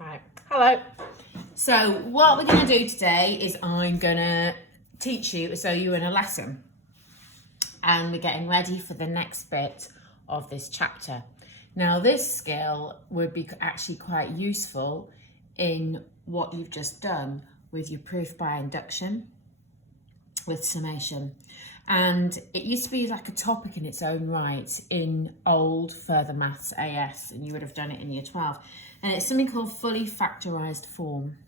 Right, hello. So what we're going to do today is I'm going to teach you, so you're in a lesson and we're getting ready for the next bit of this chapter. Now this skill would be actually quite useful in what you've just done with your proof by induction with summation. And it used to be like a topic in its own right in old further maths AS, and you would have done it in year 12. And it's something called fully factorised form.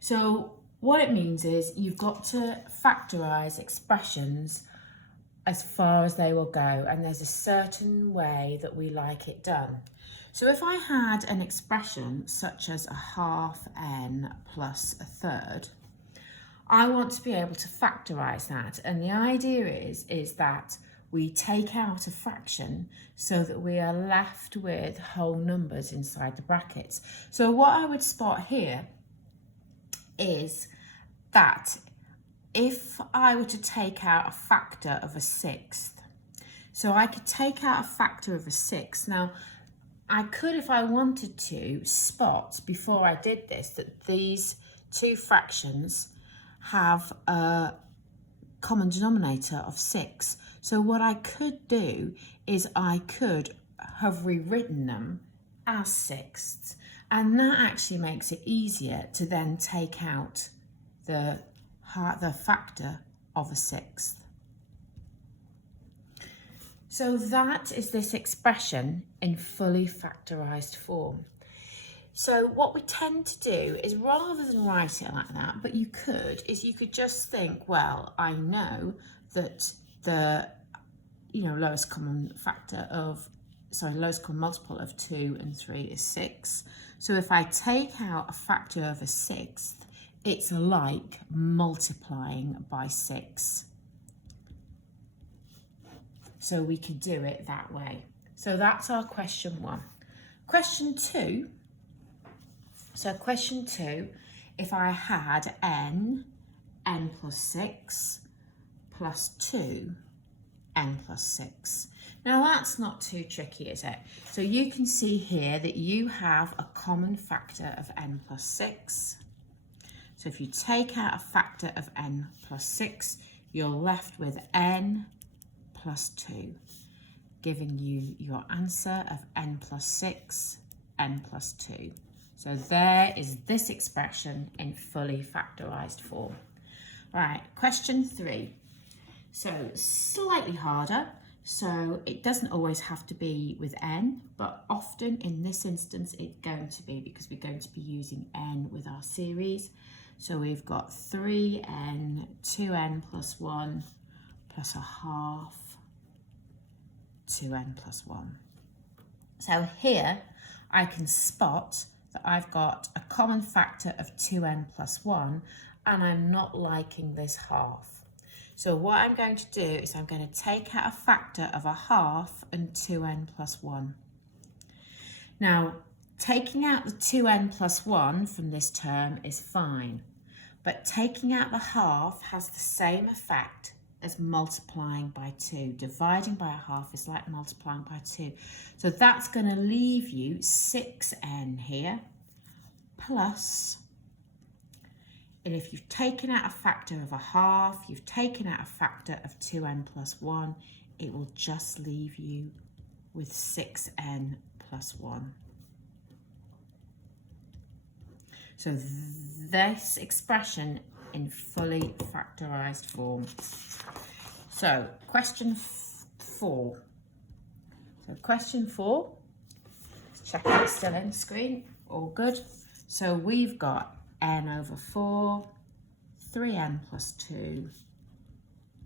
So what it means is you've got to factorise expressions as far as they will go, and there's a certain way that we like it done. So if I had an expression such as a half n plus a third, I want to be able to factorise that, and the idea is that we take out a fraction so that we are left with whole numbers inside the brackets. So what I would spot here is that if I were to take out a factor of a sixth, so I could take out a factor of a sixth. Now, I could, if I wanted to, spot before I did this that these two fractions have a common denominator of 6. So what I could do is I could have rewritten them as sixths, and that actually makes it easier to then take out the factor of a sixth. So that is this expression in fully factorised form. So what we tend to do is, rather than write it like that, but you could just think, well, I know that the lowest common multiple of 2 and 3 is 6. So if I take out a factor of a sixth, it's like multiplying by 6. So we could do it that way. So that's our question 1. Question 2. So question 2, if I had n plus 6 plus 2, n plus 6. Now that's not too tricky, is it? So you can see here that you have a common factor of n plus 6. So if you take out a factor of n plus 6, you're left with n plus 2, giving you your answer of n plus 6, n plus 2. So there is this expression in fully factorised form. Right, question 3. So slightly harder. So it doesn't always have to be with n, but often in this instance it's going to be, because we're going to be using n with our series. So we've got 3n, 2n plus 1 plus a half, 2n plus 1. So here I can spot that I've got a common factor of 2n plus 1, and I'm not liking this half. So what I'm going to do is I'm going to take out a factor of a half and 2n plus 1. Now, taking out the 2n plus 1 from this term is fine, but taking out the half has the same effect as multiplying by 2. Dividing by a half is like multiplying by 2. So that's going to leave you 6n here, plus, and if you've taken out a factor of a half, you've taken out a factor of 2n plus 1, it will just leave you with 6n plus 1. So this expression in fully factorised form. So question 4. So question 4, let's check if it's still in the screen, all good. So we've got n over 4, 3n plus 2,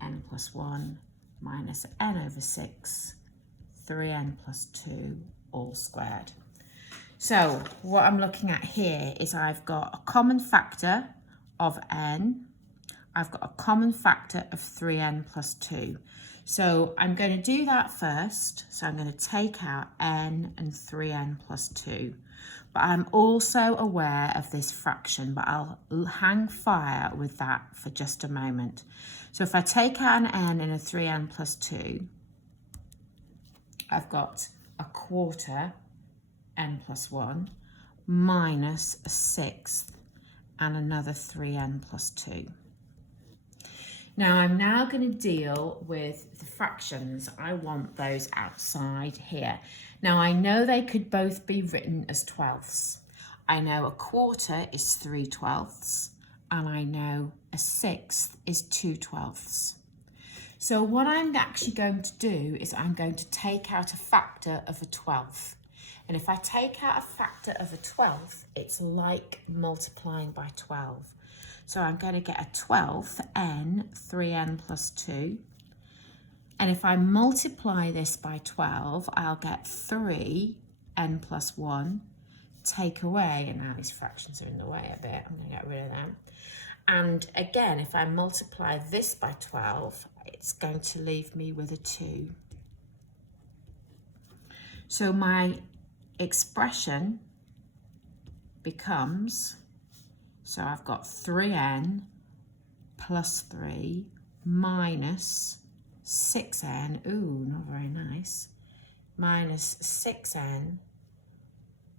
n plus 1, minus n over 6, 3n plus 2, all squared. So what I'm looking at here is I've got a common factor of n, I've got a common factor of 3n plus 2. So I'm going to do that first. So I'm going to take out n and 3n plus 2. But I'm also aware of this fraction, but I'll hang fire with that for just a moment. So if I take out an n and a 3n plus 2, I've got a quarter n plus 1 minus a sixth and another 3n plus 2. Now I'm now going to deal with the fractions. I want those outside here. Now I know they could both be written as twelfths. I know a quarter is 3/12 and I know a sixth is 2/12. So what I'm actually going to do is I'm going to take out a factor of a 12th. And if I take out a factor of a 12th, it's like multiplying by 12. So I'm going to get a 12th n, 3n plus 2. And if I multiply this by 12, I'll get 3n plus 1, take away, and now these fractions are in the way a bit, I'm going to get rid of them. And again, if I multiply this by 12, it's going to leave me with a 2. So my expression becomes, so I've got 3n plus 3 minus 6n, ooh, not very nice, minus 6n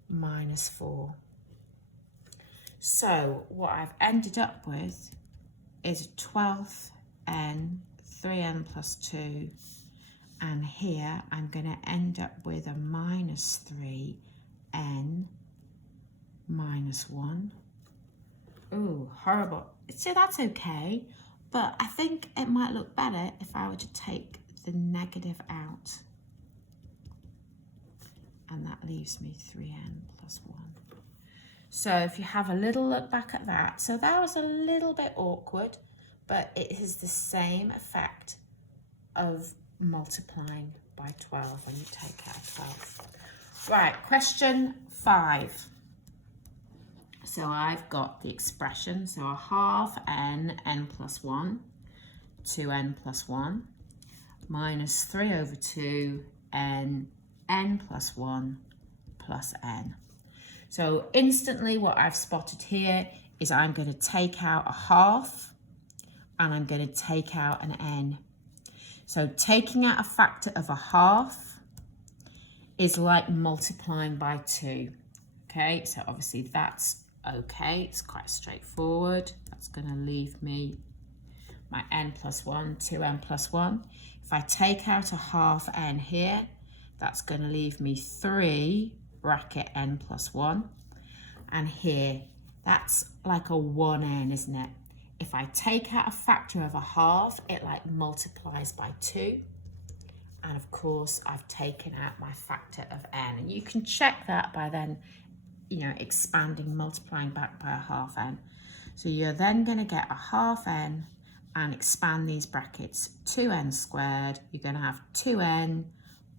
minus 4. So what I've ended up with is a 12th n, 3n plus 2, and here I'm going to end up with a minus 3n minus 1. Ooh, horrible. So that's okay, but I think it might look better if I were to take the negative out. And that leaves me 3n plus 1. So if you have a little look back at that, so that was a little bit awkward, but it is the same effect of multiplying by 12 when you take out 12. Right, question 5. So I've got the expression, so a half n, n plus 1, 2n plus 1, minus 3 over 2, n, n plus 1, plus n. So instantly what I've spotted here is I'm going to take out a half and I'm going to take out an n. So taking out a factor of a half is like multiplying by 2. Okay, so obviously that's okay. It's quite straightforward. That's going to leave me my n plus 1, 2n plus 1. If I take out a half n here, that's going to leave me 3 bracket n plus 1. And here, that's like a 1n, isn't it? If I take out a factor of a half, it like multiplies by 2. And of course, I've taken out my factor of n. And you can check that by then, you know, expanding, multiplying back by a half n. So you're then going to get a half n and expand these brackets. 2n squared, you're going to have 2n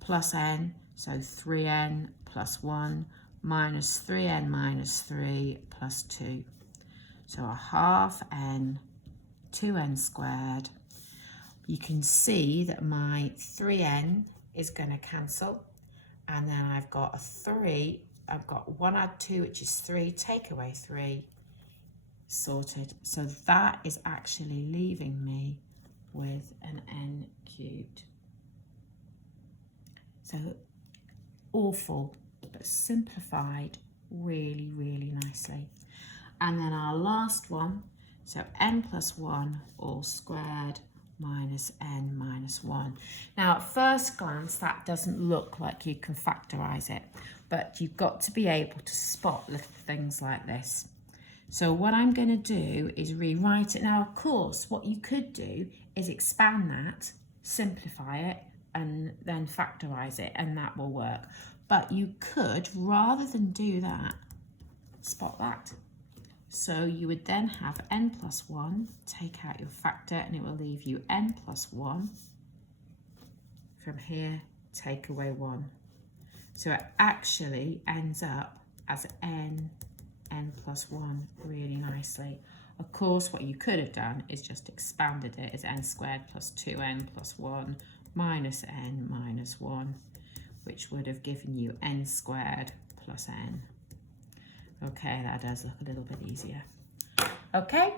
plus n, so 3n plus 1 minus 3n minus 3 plus 2. So a half n, 2n squared. You can see that my 3n is going to cancel. And then I've got a 3, I've got 1 add 2, which is 3, take away 3, sorted. So that is actually leaving me with an n cubed. So awful, but simplified really, really nicely. And then our last one, so n plus 1 all squared minus n minus 1. Now, at first glance, that doesn't look like you can factorize it, but you've got to be able to spot little things like this. So what I'm going to do is rewrite it. Now, of course, what you could do is expand that, simplify it, and then factorize it, and that will work. But you could, rather than do that, spot that. So you would then have n plus 1, take out your factor, and it will leave you n plus 1. From here, take away 1. So it actually ends up as n plus 1 really nicely. Of course, what you could have done is just expanded it as n squared plus 2n plus 1 minus n minus 1, which would have given you n squared plus n. Okay, that does look a little bit easier. Okay,